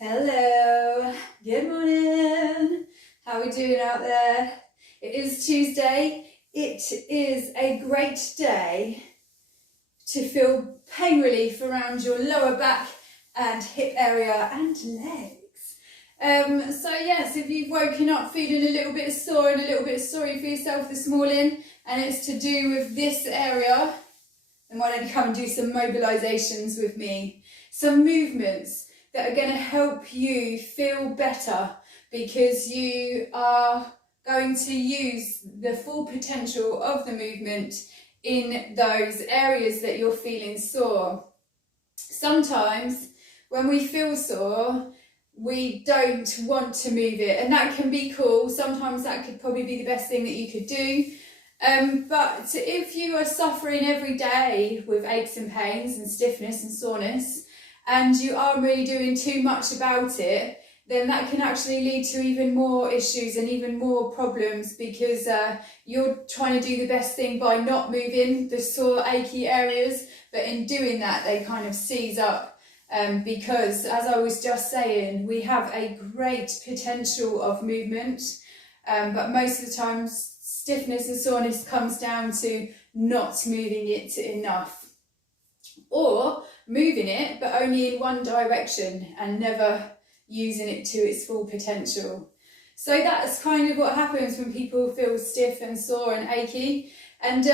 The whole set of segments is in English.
Hello, good morning. How are we doing out there? It is Tuesday. It is a great day to feel pain relief around your lower back and hip area and legs. So yes, if you've woken up feeling a little bit sore and a little bit sorry for yourself this morning and it's to do with this area, then why don't you come and do some mobilisations with me? Some movements that are going to help you feel better because you are going to use the full potential of the movement in those areas that you're feeling sore. Sometimes when we feel sore, we don't want to move it, and that can be cool. Sometimes that could probably be the best thing that you could do. But if you are suffering every day with aches and pains and stiffness and soreness, and you aren't really doing too much about it, then that can actually lead to even more issues and even more problems because you're trying to do the best thing by not moving the sore, achy areas, but in doing that, they kind of seize up because, as I was just saying, we have a great potential of movement, but most of the time, stiffness and soreness comes down to not moving it enough. Or moving it, but only in one direction and never using it to its full potential. So that's kind of what happens when people feel stiff and sore and achy. And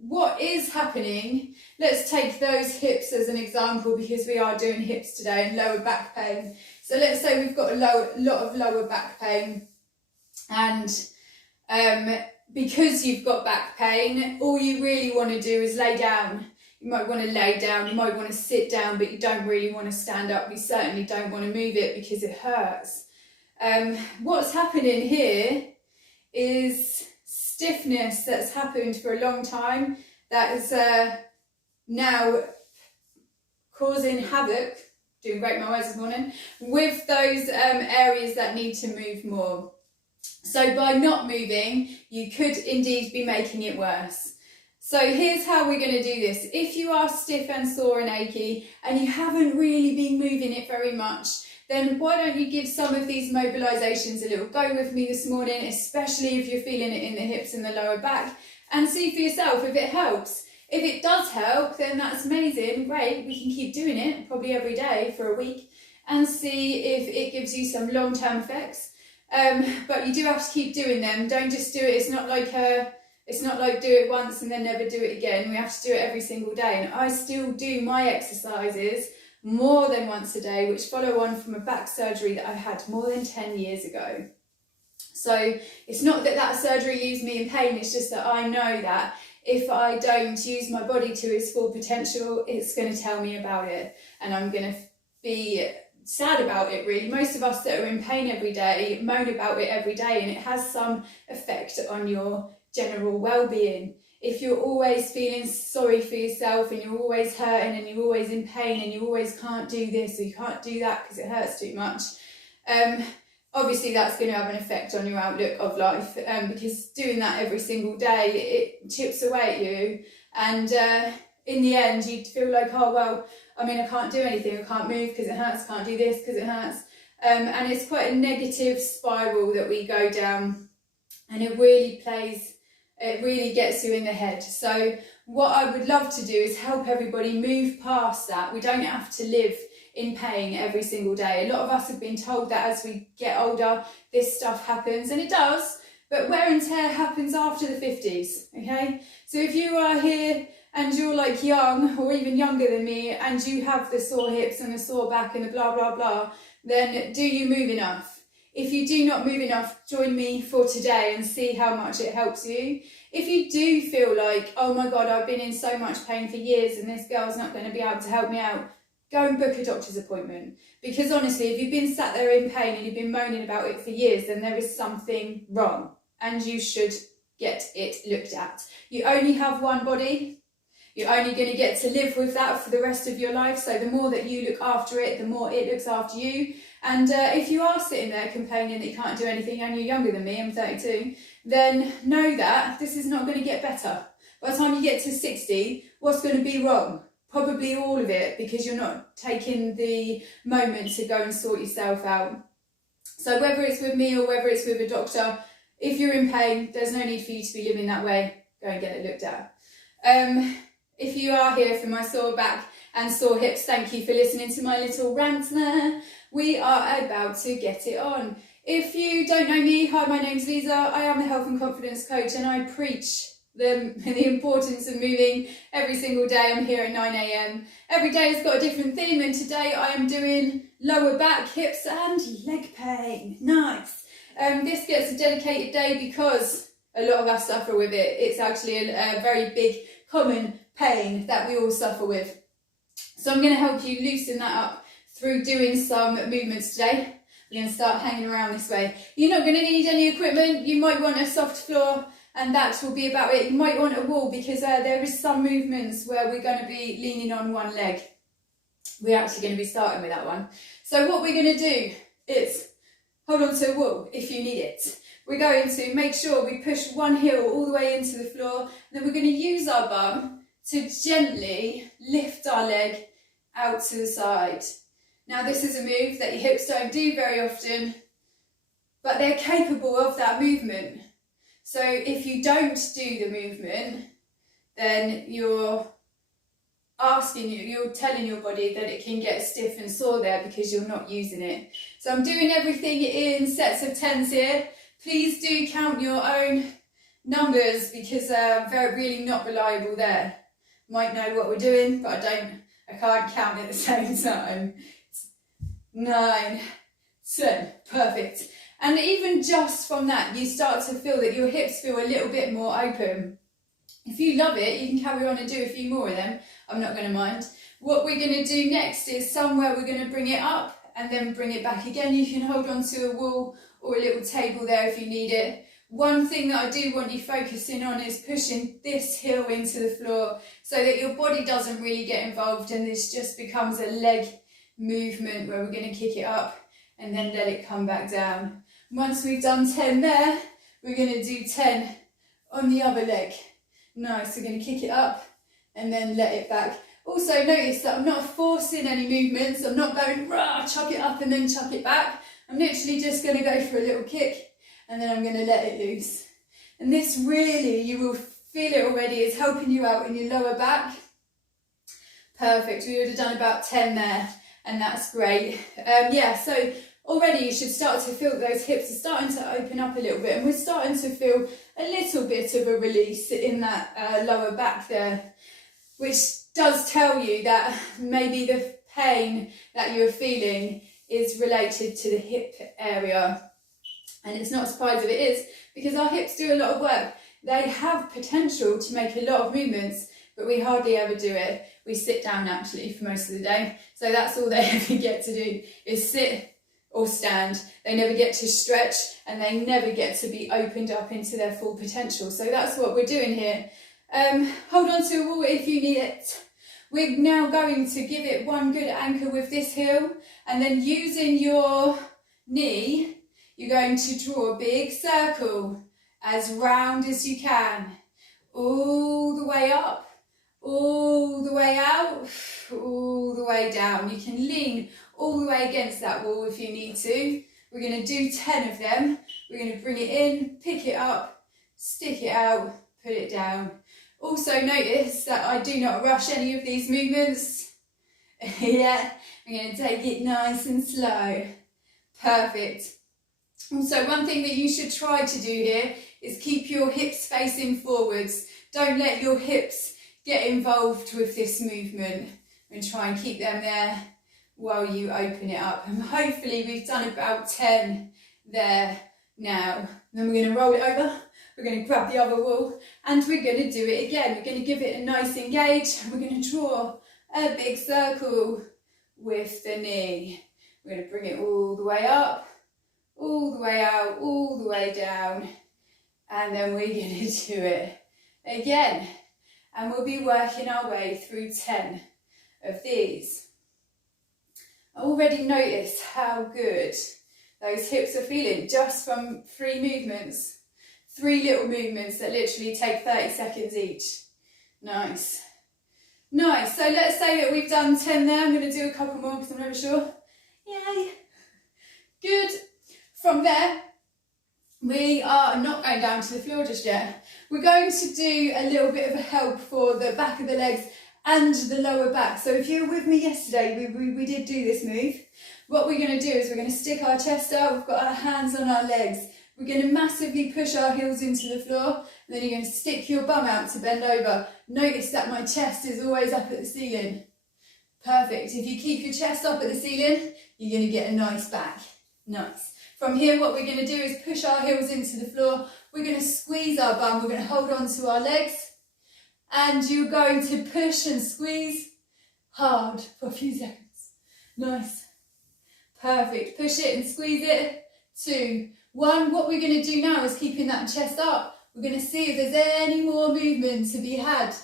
what is happening, let's take those hips as an example because we are doing hips today and lower back pain. So let's say we've got a lot of lower back pain, and because you've got back pain, all you really want to do is lay down. You might want to lay down, you might want to sit down, but you don't really want to stand up. You certainly don't want to move it because it hurts. What's happening here is stiffness that's happened for a long time that is now causing havoc, doing great my words this morning, with those areas that need to move more. So by not moving, you could indeed be making it worse. So here's how we're going to do this. If you are stiff and sore and achy and you haven't really been moving it very much, then why don't you give some of these mobilisations a little go with me this morning, especially if you're feeling it in the hips and the lower back, and see for yourself if it helps. If it does help, then that's amazing, great, we can keep doing it, probably every day for a week, and see if it gives you some long-term effects. But you do have to keep doing them, don't just do it, it's not like do it once and then never do it again. We have to do it every single day. And I still do my exercises more than once a day, which follow on from a back surgery that I had more than 10 years ago. So it's not that that surgery leaves me in pain, it's just that I know that if I don't use my body to its full potential, it's going to tell me about it. And I'm going to be sad about it, really. Most of us that are in pain every day moan about it every day, and it has some effect on your general well-being. If you're always feeling sorry for yourself and you're always hurting and you're always in pain and you always can't do this or you can't do that because it hurts too much, obviously that's going to have an effect on your outlook of life, because doing that every single day, it chips away at you, and in the end you feel like, oh well, I mean, I can't do anything, I can't move because it hurts, I can't do this because it hurts, and it's quite a negative spiral that we go down, and it really gets you in the head. So what I would love to do is help everybody move past that. We don't have to live in pain every single day. A lot of us have been told that as we get older, this stuff happens, and it does, but wear and tear happens after the 50s, okay? So if you are here and you're like young or even younger than me and you have the sore hips and the sore back and the blah, blah, blah, then do you move enough? If you do not move enough, join me for today and see how much it helps you. If you do feel like, oh my God, I've been in so much pain for years and this girl's not going to be able to help me out, go and book a doctor's appointment. Because honestly, if you've been sat there in pain and you've been moaning about it for years, then there is something wrong and you should get it looked at. You only have one body. You're only going to get to live with that for the rest of your life. So the more that you look after it, the more it looks after you. And if you are sitting there complaining that you can't do anything and you're younger than me, I'm 32, then know that this is not going to get better. By the time you get to 60, what's going to be wrong? probably all of it, because you're not taking the moment to go and sort yourself out. So whether it's with me or whether it's with a doctor, if you're in pain, there's no need for you to be living that way. Go and get it looked at. If you are here for my sore back and sore hips, thank you for listening to my little rant there. We are about to get it on. If you don't know me, hi, my name's Lisa. I am the health and confidence coach, and I preach the importance of moving every single day. I'm here at 9 a.m. Every day has got a different theme, and today I am doing lower back, hips and leg pain. Nice. This gets a dedicated day because a lot of us suffer with it. It's actually a very big common pain that we all suffer with. So I'm going to help you loosen that up through doing some movements today. We're going to start hanging around this way. You're not going to need any equipment. You might want a soft floor, and that will be about it. You might want a wall, because there is some movements where we're going to be leaning on one leg. We're actually going to be starting with that one. So what we're going to do is hold on to a wall if you need it. We're going to make sure we push one heel all the way into the floor, and then we're going to use our bum to gently lift our leg out to the side. Now this is a move that your hips don't do very often, but they're capable of that movement. So if you don't do the movement, then you're telling your body that it can get stiff and sore there because you're not using it. So I'm doing everything in sets of 10s here. Please do count your own numbers, because they're really not reliable there. Might know what we're doing, but I can't count at the same time. 9, 10, perfect. And even just from that, you start to feel that your hips feel a little bit more open. If you love it, you can carry on and do a few more of them. I'm not going to mind. What we're going to do next is somewhere we're going to bring it up and then bring it back again. You can hold on to a wall or a little table there if you need it. One thing that I do want you focusing on is pushing this heel into the floor so that your body doesn't really get involved, and this just becomes a leg movement where we're going to kick it up and then let it come back down. Once we've done 10 there, we're going to do 10 on the other leg. Nice, we're going to kick it up and then let it back. Also notice that I'm not forcing any movements. I'm not going rah, chuck it up and then chuck it back. I'm literally just going to go for a little kick and then I'm going to let it loose. And this really, you will feel it already, is helping you out in your lower back. Perfect, we would have done about 10 there, and that's great. So already you should start to feel those hips are starting to open up a little bit, and we're starting to feel a little bit of a release in that lower back there, which does tell you that maybe the pain that you're feeling is related to the hip area. And it's not a surprise if it is, because our hips do a lot of work. They have potential to make a lot of movements, but we hardly ever do it. We sit down actually for most of the day. So that's all they ever get to do, is sit or stand. They never get to stretch, and they never get to be opened up into their full potential. So that's what we're doing here. Hold on to a wall if you need it. We're now going to give it one good anchor with this heel, and then using your knee, you're going to draw a big circle as round as you can, all the way up, all the way out, all the way down. You can lean all the way against that wall if you need to. We're going to do 10 of them. We're going to bring it in, pick it up, stick it out, put it down. Also notice that I do not rush any of these movements. Yeah, I'm going to take it nice and slow. Perfect. Also, one thing that you should try to do here is keep your hips facing forwards. Don't let your hips get involved with this movement, and try and keep them there while you open it up. And hopefully we've done about 10 there now. Then we're going to roll it over, we're going to grab the other wall, and we're going to do it again. We're going to give it a nice engage, and we're going to draw a big circle with the knee. We're going to bring it all the way up, all the way out, all the way down, and then we're going to do it again. And we'll be working our way through 10 of these. I already noticed how good those hips are feeling just from 3 movements. 3 little movements that literally take 30 seconds each. Nice. Nice. So let's say that we've done 10 there. I'm going to do a couple more because I'm never sure. Yay. Good. From there, we are not going down to the floor just yet. We're going to do a little bit of a help for the back of the legs and the lower back. So if you were with me yesterday, we did do this move. What we're going to do is we're going to stick our chest out. We've got our hands on our legs. We're going to massively push our heels into the floor, and then you're going to stick your bum out to bend over. Notice that my chest is always up at the ceiling. Perfect. If you keep your chest up at the ceiling, you're going to get a nice back. Nice. From here, what we're going to do is push our heels into the floor. We're going to squeeze our bum. We're going to hold on to our legs. And you're going to push and squeeze hard for a few seconds. Nice. Perfect. Push it and squeeze it. 2, 1. What we're going to do now is keeping that chest up. We're going to see if there's any more movement to be had.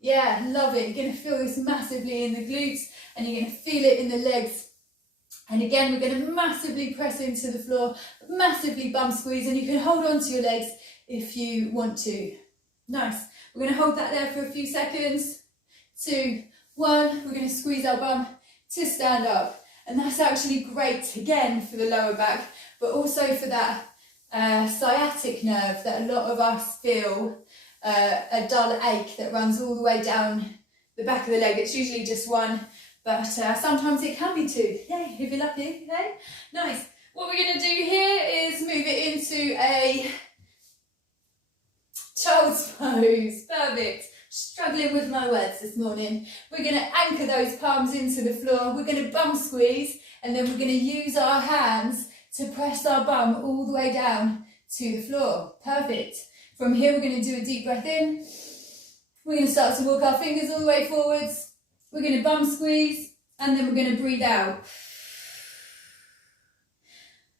Yeah, love it. You're going to feel this massively in the glutes, and you're going to feel it in the legs. And again, we're going to massively press into the floor, massively bum squeeze, and you can hold on to your legs if you want to. Nice. We're going to hold that there for a few seconds. 2, 1. We're going to squeeze our bum to stand up. And that's actually great, again, for the lower back, but also for that sciatic nerve that a lot of us feel, a dull ache that runs all the way down the back of the leg. It's usually just one, but sometimes it can be 2. Yay, if you're lucky. Okay? Nice. What we're going to do here is move it into a child's pose. Perfect. Struggling with my words this morning. We're going to anchor those palms into the floor. We're going to bum squeeze, and then we're going to use our hands to press our bum all the way down to the floor. Perfect. From here, we're going to do a deep breath in. We're going to start to walk our fingers all the way forwards. We're going to bum squeeze, and then we're going to breathe out.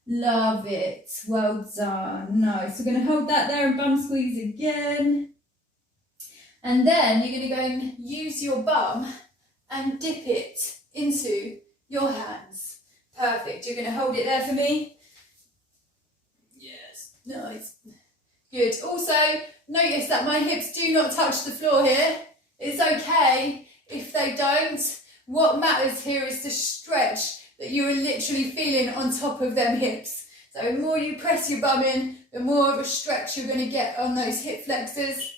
Love it. Well done. Nice. We're going to hold that there and bum squeeze again. And then you're going to go and use your bum and dip it into your hands. Perfect. You're going to hold it there for me. Yes. Nice. Good. Also, notice that my hips do not touch the floor here. It's okay if they don't. What matters here is the stretch that you are literally feeling on top of them hips. So the more you press your bum in, the more of a stretch you're going to get on those hip flexors.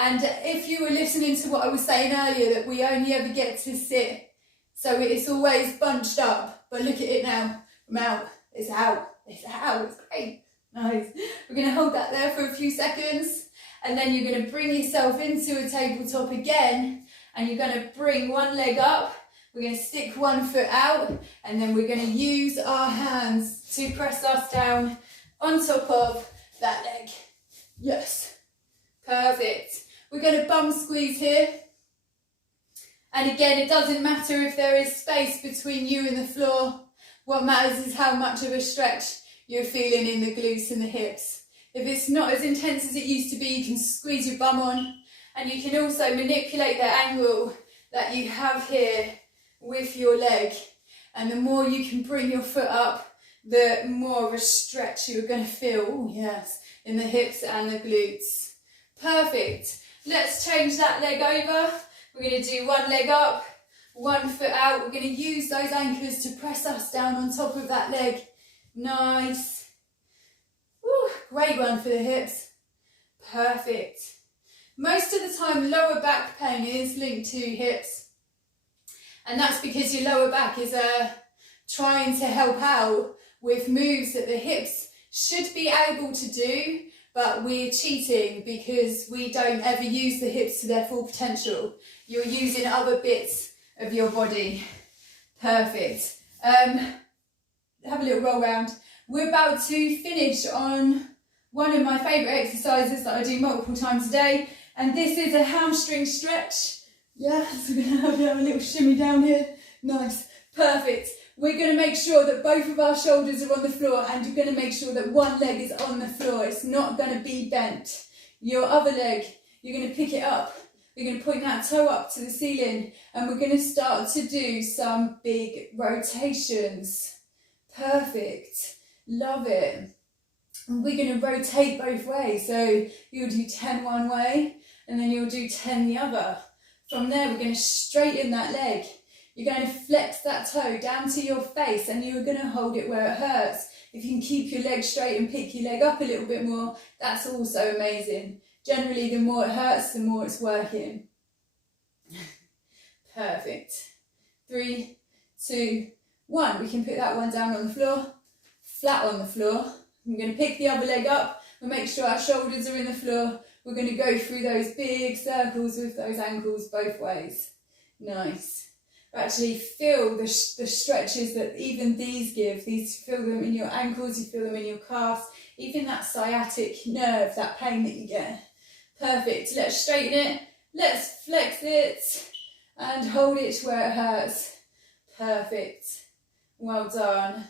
And if you were listening to what I was saying earlier, that we only ever get to sit, so it's always bunched up. But look at it now. I'm out. It's out. It's out. It's great. Nice. We're going to hold that there for a few seconds. And then you're going to bring yourself into a tabletop again. And you're going to bring one leg up. We're going to stick one foot out. And then we're going to use our hands to press us down on top of that leg. Yes. Perfect. We're going to bum squeeze here. And again, it doesn't matter if there is space between you and the floor. What matters is how much of a stretch you're feeling in the glutes and the hips. If it's not as intense as it used to be, you can squeeze your bum on. And you can also manipulate the angle that you have here with your leg. And the more you can bring your foot up, the more of a stretch you're going to feel. Ooh, yes, in the hips and the glutes. Perfect. Let's change that leg over. We're going to do one leg up, one foot out. We're going to use those anchors to press us down on top of that leg. Nice. Woo, great one for the hips. Perfect. Most of the time, lower back pain is linked to hips. And that's because your lower back is trying to help out with moves that the hips should be able to do, but we're cheating because we don't ever use the hips to their full potential. You're using other bits of your body. Perfect. Have a little roll round. We're about to finish on one of my favourite exercises that I do multiple times a day, and this is a hamstring stretch. Yeah, so we're going to have a little shimmy down here. Nice. Perfect. We're going to make sure that both of our shoulders are on the floor, and you're going to make sure that one leg is on the floor. It's not going to be bent. Your other leg, you're going to pick it up. You're going to point that toe up to the ceiling, and we're going to start to do some big rotations. Perfect. Love it. And we're going to rotate both ways. So you'll do 10 one way, and then you'll do 10 the other. From there, we're going to straighten that leg. You're going to flex that toe down to your face and you're going to hold it where it hurts. If you can keep your leg straight and pick your leg up a little bit more, that's also amazing. Generally, the more it hurts, the more it's working. Perfect. 3, 2, 1. We can put that one down on the floor, flat on the floor. I'm going to pick the other leg up and make sure our shoulders are in the floor. We're going to go through those big circles with those ankles both ways. Nice. Actually feel the stretches that even these give. These, feel them in your ankles, you feel them in your calves, even that sciatic nerve, that pain that you get. Perfect. Let's straighten it. Let's flex it and hold it where it hurts. Perfect. Well done.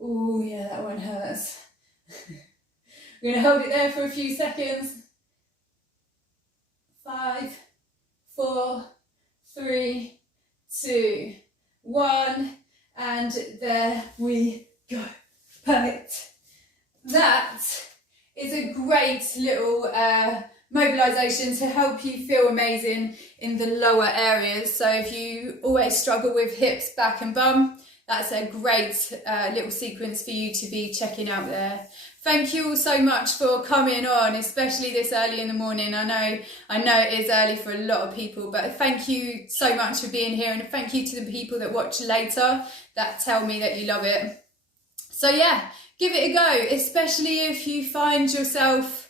Oh yeah, that one hurts. We're going to hold it there for a few seconds. 5, 4, 3, 2, 1, and there we go. Perfect. That is a great little mobilisation to help you feel amazing in the lower areas. So if you always struggle with hips, back and bum, that's a great little sequence for you to be checking out there. Thank you all so much for coming on, especially this early in the morning. I know it is early for a lot of people, but thank you so much for being here, and thank you to the people that watch later that tell me that you love it. So yeah, give it a go, especially if you find yourself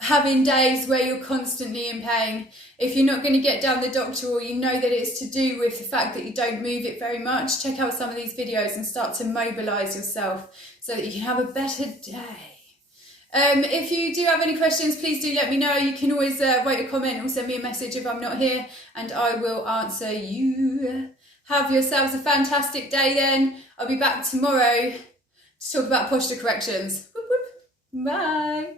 having days where you're constantly in pain. If you're not going to get down the doctor, or you know that it's to do with the fact that you don't move it very much, check out some of these videos and start to mobilise yourself so that you can have a better day. If you do have any questions, please do let me know. You can always write a comment or send me a message if I'm not here, and I will answer you. Have yourselves a fantastic day then. I'll be back tomorrow to talk about posture corrections. Whoop, whoop. Bye.